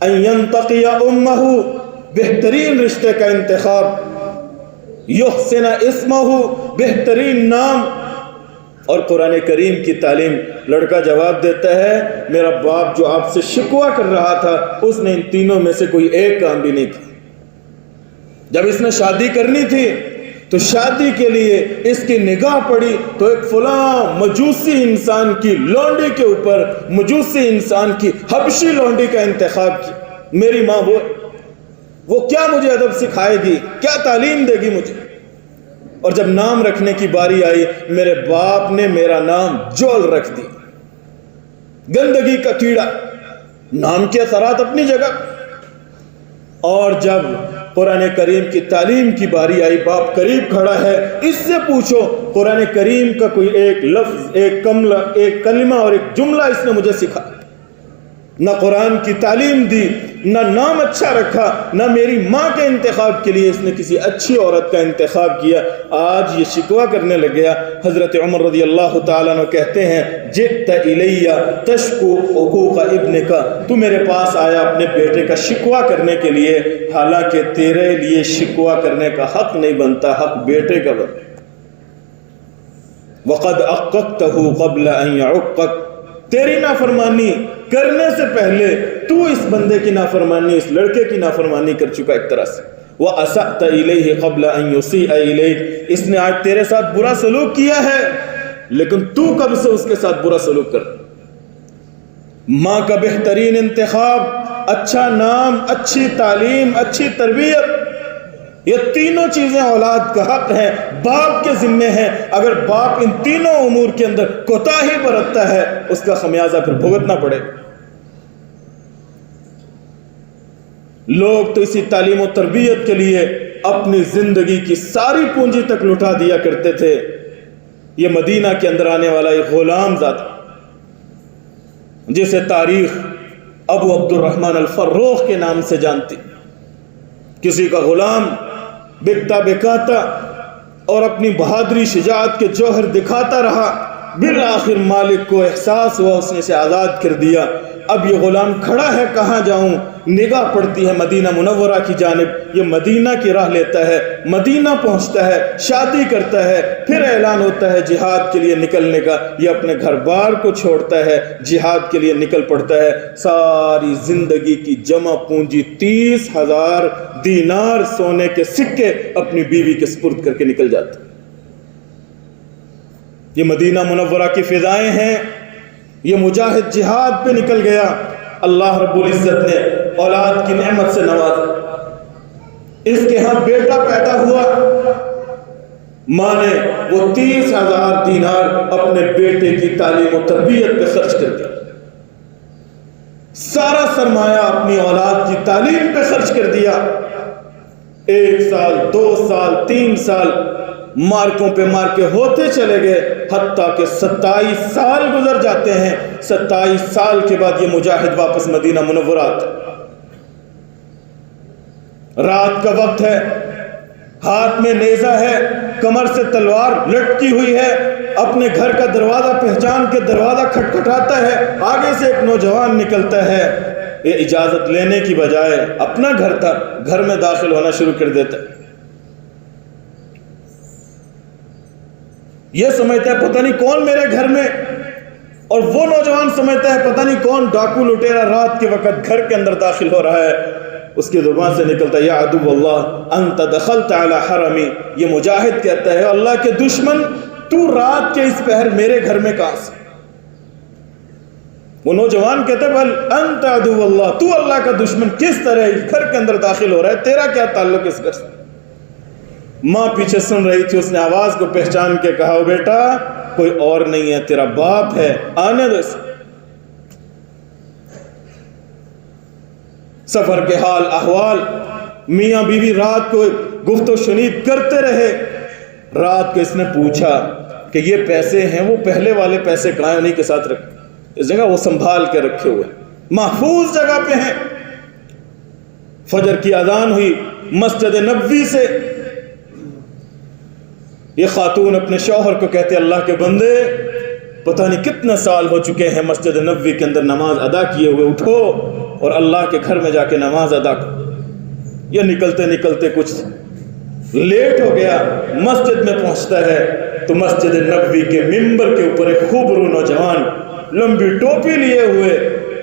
ان ينتقي امه، بہترین رشتے کا انتخاب، یحسن اسمہ، بہترین نام، اور قرآن کریم کی تعلیم۔ لڑکا جواب دیتا ہے میرا باپ جو آپ سے شکوہ کر رہا تھا اس نے ان تینوں میں سے کوئی ایک کام بھی نہیں کیا۔ جب اس نے شادی کرنی تھی تو شادی کے لیے اس کی نگاہ پڑی تو ایک فلاں مجوسی انسان کی لونڈی کے اوپر، مجوسی انسان کی حبشی لونڈی کا انتخاب کیا۔ میری ماں وہ کیا مجھے ادب سکھائے گی، کیا تعلیم دے گی مجھے؟ اور جب نام رکھنے کی باری آئی میرے باپ نے میرا نام جول رکھ دی، گندگی کا کیڑا۔ نام کے اثرات اپنی جگہ، اور جب قرآن کریم کی تعلیم کی باری آئی باپ قریب کھڑا ہے، اس سے پوچھو قرآن کریم کا کوئی ایک لفظ، ایک کلمہ اور ایک جملہ اس نے مجھے سکھا، نہ قرآن کی تعلیم دی، نہ نام اچھا رکھا، نہ میری ماں کے انتخاب کے لیے اس نے کسی اچھی عورت کا انتخاب کیا۔ آج یہ شکوہ کرنے لگ گیا۔ حضرت عمر رضی اللہ تعالیٰ عنہ کہتے ہیں جئت الی تشکو حقوق ابنک، تو میرے پاس آیا اپنے بیٹے کا شکوہ کرنے کے لیے، حالانکہ تیرے لیے شکوہ کرنے کا حق نہیں بنتا، حق بیٹے کا بنتا۔ وقد عققته قبل ان يعقق، تیری نافرمانی کرنے سے پہلے تو اس بندے کی نافرمانی، اس لڑکے کی نافرمانی کر چکا ایک طرح سے۔ وَأَسَأْتَ إِلَيْهِ قَبْلَ أَن يُسِيءَ إِلَيْكَ، اس نے آج تیرے ساتھ برا سلوک کیا ہے لیکن تو کب سے اس کے ساتھ برا سلوک کر؟ ماں کا بہترین انتخاب، اچھا نام، اچھی تعلیم، اچھی تربیت، یہ تینوں چیزیں اولاد کا حق ہیں، باپ کے ذمے ہیں۔ اگر باپ ان تینوں امور کے اندر کوتاہی برتتا ہے اس کا خمیازہ پھر بھگتنا پڑے۔ لوگ تو اسی تعلیم و تربیت کے لیے اپنی زندگی کی ساری پونجی تک لٹا دیا کرتے تھے۔ یہ مدینہ کے اندر آنے والا ایک غلام زادہ جسے تاریخ ابو عبد الرحمن الفروخ کے نام سے جانتی، کسی کا غلام بکتا بکاتا اور اپنی بہادری شجاعت کے جوہر دکھاتا رہا، بالآخر مالک کو احساس ہوا، اس نے اسے آزاد کر دیا۔ اب یہ غلام کھڑا ہے، کہاں جاؤں؟ نگاہ پڑتی ہے مدینہ منورہ کی جانب، یہ مدینہ کی راہ لیتا ہے، مدینہ پہنچتا ہے، شادی کرتا ہے، پھر اعلان ہوتا ہے جہاد کے لیے نکلنے کا، یہ اپنے گھر بار کو چھوڑتا ہے، جہاد کے لیے نکل پڑتا ہے۔ ساری زندگی کی جمع پونجی 30,000 دینار سونے کے سکے اپنی بیوی کے سپرد کر کے نکل جاتا ہے۔ یہ مدینہ منورہ کی فضائیں ہیں، یہ مجاہد جہاد پہ نکل گیا، اللہ رب العزت نے اولاد کی نعمت سے نوازا، اس کے ہاں بیٹا پیدا ہوا، ماں نے وہ 30,000 دینار اپنے بیٹے کی تعلیم و تربیت پہ خرچ کر دیا، سارا سرمایہ اپنی اولاد کی تعلیم پہ خرچ کر دیا۔ 1 سال 2 سال 3 سال مارکوں پہ مارکے ہوتے چلے گئے، حتیٰ کہ 27 سال گزر جاتے ہیں۔ 27 سال کے بعد یہ مجاہد واپس مدینہ منورہ آتا ہے۔ رات کا وقت ہے، ہاتھ میں نیزہ ہے، کمر سے تلوار لٹکی ہوئی ہے، اپنے گھر کا دروازہ پہچان کے دروازہ کھٹکھٹاتا ہے، آگے سے ایک نوجوان نکلتا ہے، یہ اجازت لینے کی بجائے اپنا گھر تھا، گھر میں داخل ہونا شروع کر دیتا ہے۔ یہ سمجھتا ہے پتہ نہیں کون میرے گھر میں، اور وہ نوجوان سمجھتا ہے پتہ نہیں کون ڈاکو لٹیرا رات کے وقت گھر کے اندر داخل ہو رہا ہے۔ اس کی زبان سے نکلتا ہے، یا عدو اللہ انت دخلت علی حرمی، یہ مجاہد کہتا ہے اللہ کے دشمن، تو رات کے اس پہر میرے گھر میں کہاں سے؟ وہ نوجوان کہتا ہے بل انت عدو اللہ، تو اللہ کا دشمن کس طرح اس گھر کے اندر داخل ہو رہا ہے، تیرا کیا تعلق اس گھر سے؟ ماں پیچھے سن رہی تھی، اس نے آواز کو پہچان کے کہا، بیٹا کوئی اور نہیں ہے، تیرا باپ ہے، آنے دو اسے۔ سفر کے حال احوال میاں بیوی رات کو گفت و شنید کرتے رہے۔ رات کو اس نے پوچھا کہ یہ پیسے ہیں وہ پہلے والے پیسے کہاں ہیں؟ انہیں کے ساتھ رکھے، اس جگہ وہ سنبھال کے رکھے ہوئے محفوظ جگہ پہ ہیں۔ فجر کی اذان ہوئی مسجد نبوی سے، یہ خاتون اپنے شوہر کو کہتے اللہ کے بندے پتہ نہیں کتنے سال ہو چکے ہیں مسجد نبوی کے اندر نماز ادا کیے ہوئے، اٹھو اور اللہ کے گھر میں جا کے نماز ادا کرو۔ یہ نکلتے نکلتے کچھ لیٹ ہو گیا، مسجد میں پہنچتا ہے تو مسجد نبوی کے ممبر کے اوپر ایک خوبرو نوجوان لمبی ٹوپی لیے ہوئے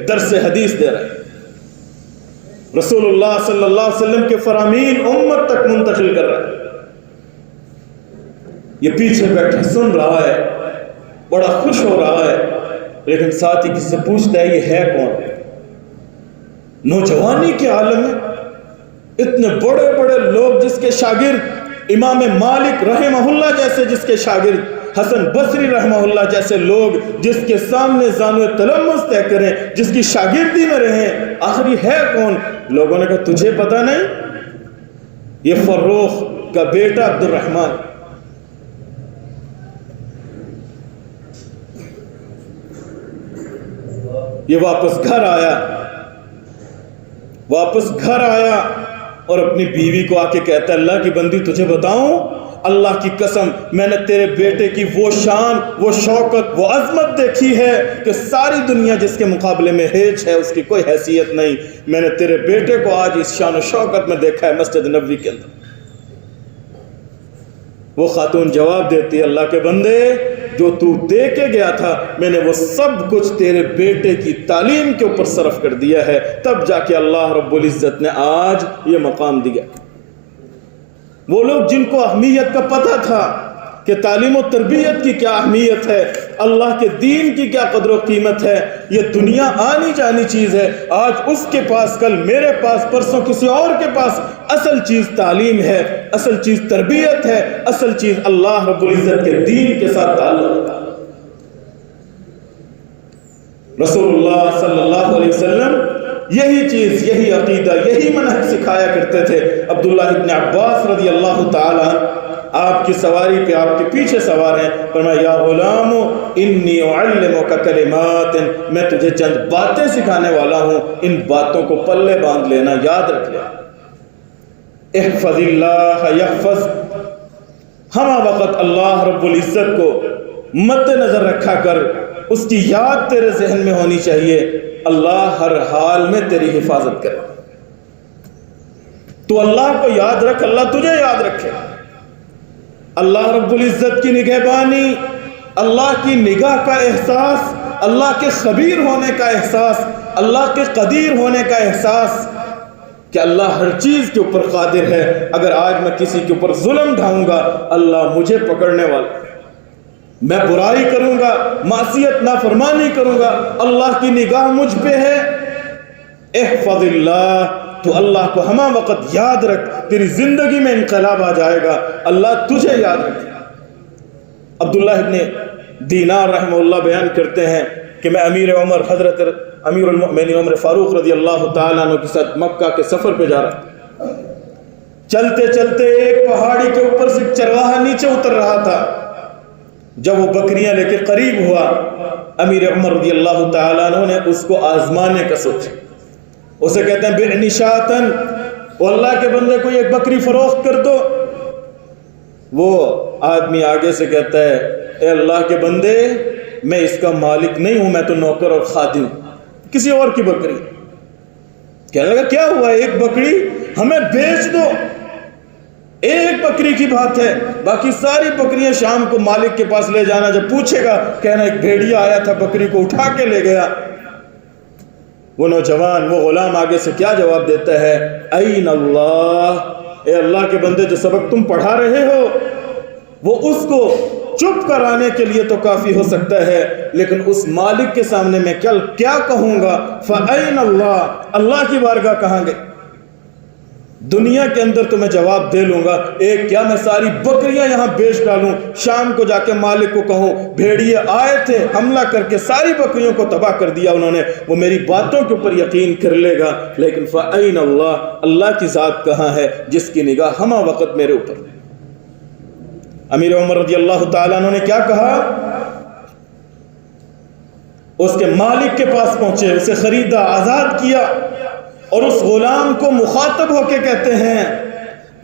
درس حدیث دے رہے، رسول اللہ صلی اللہ علیہ وسلم کے فرامین امت تک منتقل کر رہا ہے۔ یہ پیچھے بیٹھے سن رہا ہے، بڑا خوش ہو رہا ہے، لیکن ساتھ ہی کسی سے پوچھتا ہے یہ ہے کون؟ نوجوانی کے عالم میں اتنے بڑے بڑے لوگ جس کے شاگرد امام مالک رحمہ اللہ جیسے، جس کے شاگرد حسن بصری رحمہ اللہ جیسے لوگ، جس کے سامنے زانو تلمس طے کریں، جس کی شاگردی میں رہیں، آخری ہے کون؟ لوگوں نے کہا تجھے پتہ نہیں؟ یہ فروخ کا بیٹا عبد الرحمن۔ یہ واپس گھر آیا اور اپنی بیوی کو آ کے کہتا ہے اللہ کی بندی تجھے بتاؤں، اللہ کی قسم میں نے تیرے بیٹے کی وہ شان، وہ شوکت، وہ عظمت دیکھی ہے کہ ساری دنیا جس کے مقابلے میں ہیچ ہے اس کی کوئی حیثیت نہیں۔ میں نے تیرے بیٹے کو آج اس شان و شوکت میں دیکھا ہے مسجد نبوی کے اندر۔ وہ خاتون جواب دیتی ہے اللہ کے بندے جو تو دے کے گیا تھا میں نے وہ سب کچھ تیرے بیٹے کی تعلیم کے اوپر صرف کر دیا ہے، تب جا کے اللہ رب العزت نے آج یہ مقام دیا۔ وہ لوگ جن کو اہمیت کا پتہ تھا کہ تعلیم و تربیت کی کیا اہمیت ہے، اللہ کے دین کی کیا قدر و قیمت ہے. یہ دنیا آنی جانی چیز ہے. آج اس کے پاس، کل میرے پاس، پرسوں کسی اور کے پاس. اصل چیز تعلیم ہے، اصل چیز تربیت ہے، اصل چیز اللہ رب العزت کے دین کے ساتھ تعلق ہے. رسول اللہ صلی اللہ علیہ وسلم یہی چیز، یہی عقیدہ، یہی منہج سکھایا کرتے تھے. عبداللہ ابن عباس رضی اللہ تعالی آپ کی سواری پہ، آپ کے پیچھے سوار ہیں، فرمایا یا غلام انی اعلمک کلمات، میں تجھے چند باتیں سکھانے والا ہوں، ان باتوں کو پلے باندھ لینا، یاد رکھ لے. احفظ اللہ یحفظ، ہمہ وقت اللہ رب العزت کو مد نظر رکھا کر، اس کی یاد تیرے ذہن میں ہونی چاہیے. اللہ ہر حال میں تیری حفاظت کرے. تو اللہ کو یاد رکھ، اللہ تجھے یاد رکھے. اللہ رب العزت کی نگہبانی، اللہ کی نگاہ کا احساس، اللہ کے خبیر ہونے کا احساس، اللہ کے قدیر ہونے کا احساس کہ اللہ ہر چیز کے اوپر قادر ہے. اگر آج میں کسی کے اوپر ظلم ڈھاؤں گا، اللہ مجھے پکڑنے والا. میں برائی کروں گا، معصیت نافرمانی کروں گا، اللہ کی نگاہ مجھ پہ ہے. احفظ اللہ، تو اللہ کو ہمہ وقت یاد رکھ، تیری زندگی میں انقلاب آ جائے گا. اللہ تجھے یاد رکھے. عبداللہ ابن دینار رحمہ اللہ بیان کرتے ہیں کہ میں امیر عمر، حضرت امیر المؤمنین عمر فاروق رضی اللہ تعالیٰ عنہ کے ساتھ مکہ کے سفر پہ جا رہا. چلتے چلتے ایک پہاڑی کے اوپر سے چرواہا نیچے اتر رہا تھا. جب وہ بکریاں لے کے قریب ہوا، امیر عمر رضی اللہ تعالیٰ عنہ نے اس کو آزمانے کا سوچا. اسے کہتے ہیں بعنی شاتن، وہ اللہ کے بندے کو ایک بکری فروخت کر دو. وہ آدمی آگے سے کہتا ہے اے اللہ کے بندے، میں اس کا مالک نہیں ہوں، میں تو نوکر اور خادم ہوں، کسی اور کی بکری. کہنے لگا کیا ہوا، ایک بکری ہمیں بیچ دو. ایک بکری کی بات ہے، باقی ساری بکریاں شام کو مالک کے پاس لے جانا. جب پوچھے گا کہنا ایک بھیڑیا آیا تھا، بکری کو اٹھا کے لے گیا. وہ نوجوان، وہ غلام آگے سے کیا جواب دیتا ہے، این اللہ، اے اللہ کے بندے جو سبق تم پڑھا رہے ہو وہ اس کو چپ کرانے کے لیے تو کافی ہو سکتا ہے، لیکن اس مالک کے سامنے میں کیا کہوں گا. فَأَيْنَ اللَّهِ، اللہ کی بارگاہ کہاں گئے. دنیا کے اندر تو میں جواب دے لوں گا، ایک کیا میں ساری بکریاں یہاں بیچ ڈالوں، شام کو جا کے مالک کو کہوں بھیڑیے آئے تھے، حملہ کر کے ساری بکریوں کو تباہ کر دیا انہوں نے، وہ میری باتوں کے اوپر یقین کر لے گا. لیکن فَأَيْنَ اللَّهِ، اللہ کی ذات کہاں ہے جس کی نگاہ ہمہ وقت میرے اوپر. امیر عمر رضی اللہ تعالیٰ عنہ نے کیا کہا، اس کے مالک کے پاس پہنچے، اسے خریدا، آزاد کیا، اور اس غلام کو مخاطب ہو کے کہتے ہیں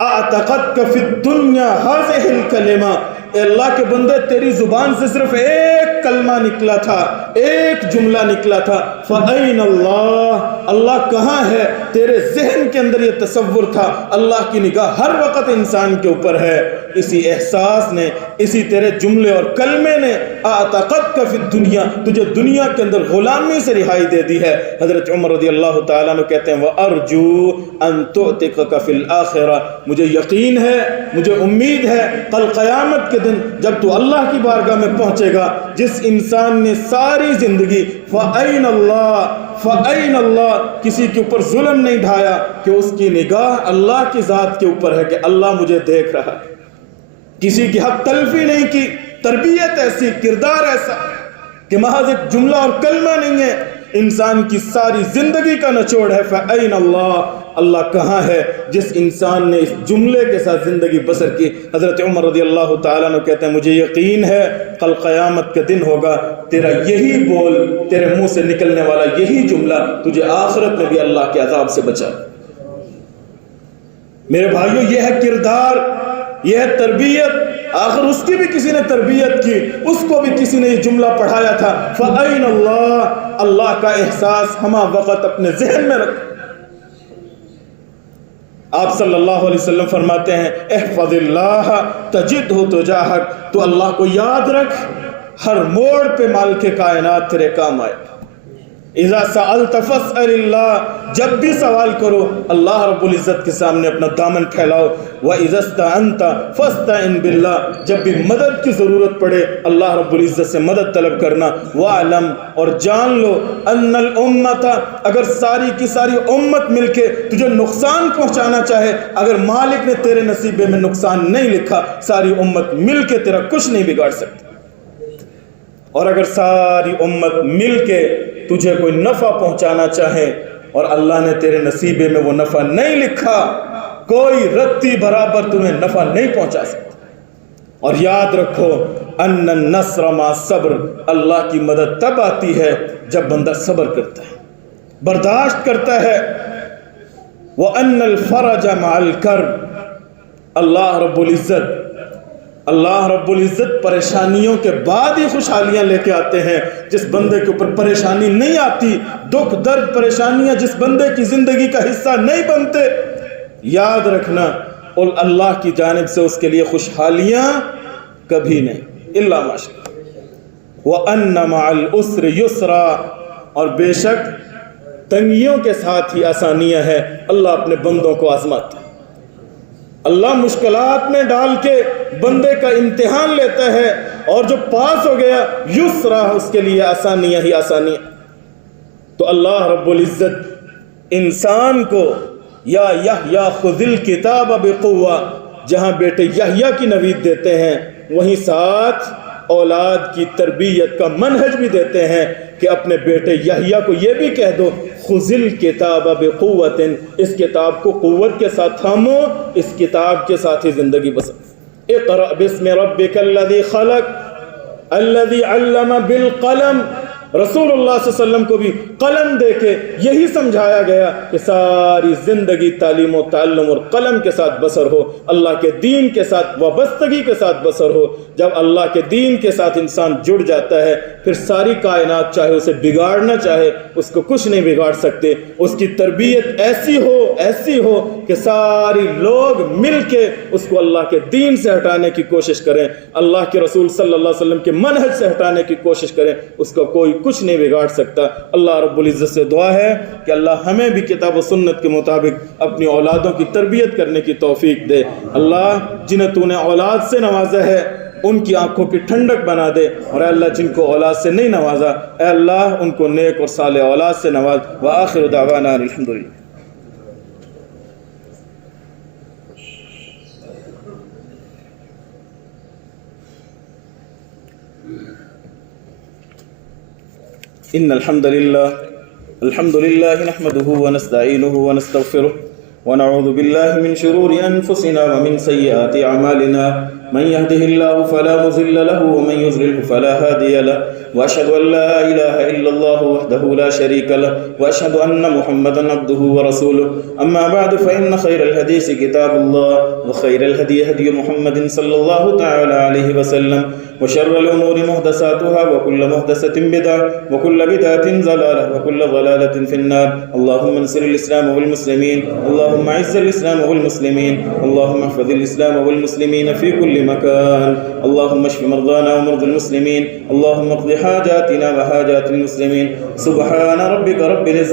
اعتقدک فی الدنیا ہذہ الکلمہ، اے اللہ کے بندے تیری زبان سے صرف ایک کلمہ نکلا تھا، ایک جملہ نکلا تھا، فَأَيْنَ اللَّهِ، اللہ کہاں ہے. تیرے ذہن کے اندر یہ تصور تھا اللہ کی نگاہ ہر وقت انسان کے اوپر ہے. اسی احساس نے، اسی تیرے جملے اور کلمے نے اعتقدک فی الدنیا، تجھے دنیا کے اندر غلامی سے رہائی دے دی ہے. حضرت عمر رضی اللہ تعالیٰ عنہ کہتے ہیں وَأَرْجُو أَن تُعْتِقَكَ فِي الْآخِرَةِ، مجھے یقین ہے، مجھے امید ہے کل قیامت کے دن جب تو اللہ کی بارگاہ میں پہنچے گا، جس انسان نے ساری زندگی فَأَيْنَ اللَّهِ فَأَيْنَ اللَّهِ کسی کے اوپر ظلم نہیں ڈھایا، کہ اس کی نگاہ اللہ کی ذات کے اوپر ہے کہ اللہ مجھے دیکھ رہا ہے. کسی کی حق تلفی نہیں کی. تربیت ایسی، کردار ایسا کہ محض ایک جملہ اور کلمہ نہیں ہے، انسان کی ساری زندگی کا نچوڑ ہے. فَأَيْنَ اللَّهِ، اللہ کہاں ہے جس انسان نے اس جملے کے ساتھ زندگی بسر کی. حضرت عمر رضی اللہ تعالیٰ عنہ کہتے ہیں مجھے یقین ہے کل قیامت کا دن ہوگا، تیرا یہی بول، تیرے منہ سے نکلنے والا یہی جملہ تجھے آخرت میں بھی اللہ کے عذاب سے بچا. میرے بھائیوں، یہ ہے کردار، یہ ہے تربیت. آخر اس کی بھی کسی نے تربیت کی، اس کو بھی کسی نے یہ جملہ پڑھایا تھا. فَأَيْنَ اللَّهِ، اللہ کا احساس ہمہ وقت اپنے ذہن میں رکھ. آپ صلی اللہ علیہ وسلم فرماتے ہیں احفظ اللہ تجدہ تجاہک، تو اللہ کو یاد رکھ، ہر موڑ پہ مالک کائنات تیرے کام آئے. اذا سألت فاسأل اللہ، جب بھی سوال کرو اللہ رب العزت کے سامنے اپنا دامن پھیلاؤ. وَإِذَا اسْتَعَنْتَ فَاسْتَعِنْ بِاللَّهِ، جب بھی مدد کی ضرورت پڑے اللہ رب العزت سے مدد طلب کرنا. وَعْلَمْ، اور جان لو، أَنَّ الْأُمَّةَ، اگر ساری کی ساری امت مل کے تجھے نقصان پہنچانا چاہے، اگر مالک نے تیرے نصیبے میں نقصان نہیں لکھا، ساری امت مل کے تیرا کچھ نہیں بگاڑ سکتی. اور اگر ساری امت مل کے تجھے کوئی نفع پہنچانا چاہے اور اللہ نے تیرے نصیبے میں وہ نفع نہیں لکھا، کوئی رتی برابر تمہیں نفع نہیں پہنچا سکتا. اور یاد رکھو ان النصر مع صبر، اللہ کی مدد تب آتی ہے جب بندہ صبر کرتا ہے، برداشت کرتا ہے. وَأَنَّ الْفَرَجَ مَعَ الْكَرْبِ، اللہ رب العزت پریشانیوں کے بعد ہی خوشحالیاں لے کے آتے ہیں. جس بندے کے اوپر پریشانی نہیں آتی، دکھ درد پریشانیاں جس بندے کی زندگی کا حصہ نہیں بنتے، یاد رکھنا اور اللہ کی جانب سے اس کے لیے خوشحالیاں کبھی نہیں الا ماشاء اللہ. وَأَنَّ مَعَ الْعُسْرِ يُسْرًا، اور بے شک تنگیوں کے ساتھ ہی آسانیاں ہیں. اللہ اپنے بندوں کو آزماتا ہے، اللہ مشکلات میں ڈال کے بندے کا امتحان لیتا ہے، اور جو پاس ہو گیا یسرا، اس کے لیے آسانیاں ہی آسانیاں. تو اللہ رب العزت انسان کو یا یحییٰ خذ الکتاب بقوہ، جہاں بیٹے یحییٰ کی نوید دیتے ہیں، وہیں ساتھ اولاد کی تربیت کا منہج بھی دیتے ہیں کہ اپنے بیٹے یحییٰ کو یہ بھی کہہ دو خذ الکتاب بقوۃ، اس کتاب کو قوت کے ساتھ تھامو، اس کتاب کے ساتھ ہی زندگی بسر. اقرأ باسم ربک الذی خلق الذی علم بالقلم، رسول اللہ صلی اللہ علیہ وسلم کو بھی قلم دے کے یہی سمجھایا گیا کہ ساری زندگی تعلیم و تعلم اور قلم کے ساتھ بسر ہو، اللہ کے دین کے ساتھ وابستگی کے ساتھ بسر ہو. جب اللہ کے دین کے ساتھ انسان جڑ جاتا ہے، پھر ساری کائنات چاہے اسے بگاڑنا چاہے اس کو کچھ نہیں بگاڑ سکتے. اس کی تربیت ایسی ہو کہ ساری لوگ مل کے اس کو اللہ کے دین سے ہٹانے کی کوشش کریں، اللہ کے رسول صلی اللہ علیہ وسلم کے منہج سے ہٹانے کی کوشش کریں، اس کو کوئی کچھ نہیں بگاڑ سکتا. اللہ رب العزت سے دعا ہے کہ اللہ ہمیں بھی کتاب و سنت کے مطابق اپنی اولادوں کی تربیت کرنے کی توفیق دے. اللہ جنہیں تو نے اولاد سے نوازا ہے ان کی آنکھوں کی ٹھنڈک بنا دے، اور اے اللہ جن کو اولاد سے نہیں نوازا، اے اللہ ان کو نیک اور صالح اولاد سے نواز. وآخر دعوانا الحمدللہ. ان الحمد للہ نحمده ونستعینه ونستغفره ونعوذ بالله من شرور انفسنا ومن سیئات اعمالنا، من يهده الله فلا مضل له ومن يضلل فلا هادي له، واشهد ان لا اله الا الله وحده لا شريك له، واشهد ان محمدا عبده ورسوله. اما بعد فان خير الحديث كتاب الله، وخير الهدي هدي محمد صلى الله تعالى عليه وسلم، وشر الامور محدثاتها، وكل محدثة بدعة، وكل بدعة ضلالة، وكل ضلالة في النار. اللهم انصر الاسلام والمسلمين، اللهم اعز الاسلام والمسلمين، اللهم احفظ الاسلام والمسلمين في كل مكان. اللهم اشف مرضانا ومرضى المسلمين، اللهم اقض حاجاتنا وحاجات المسلمين. سبحان ربك رب العزة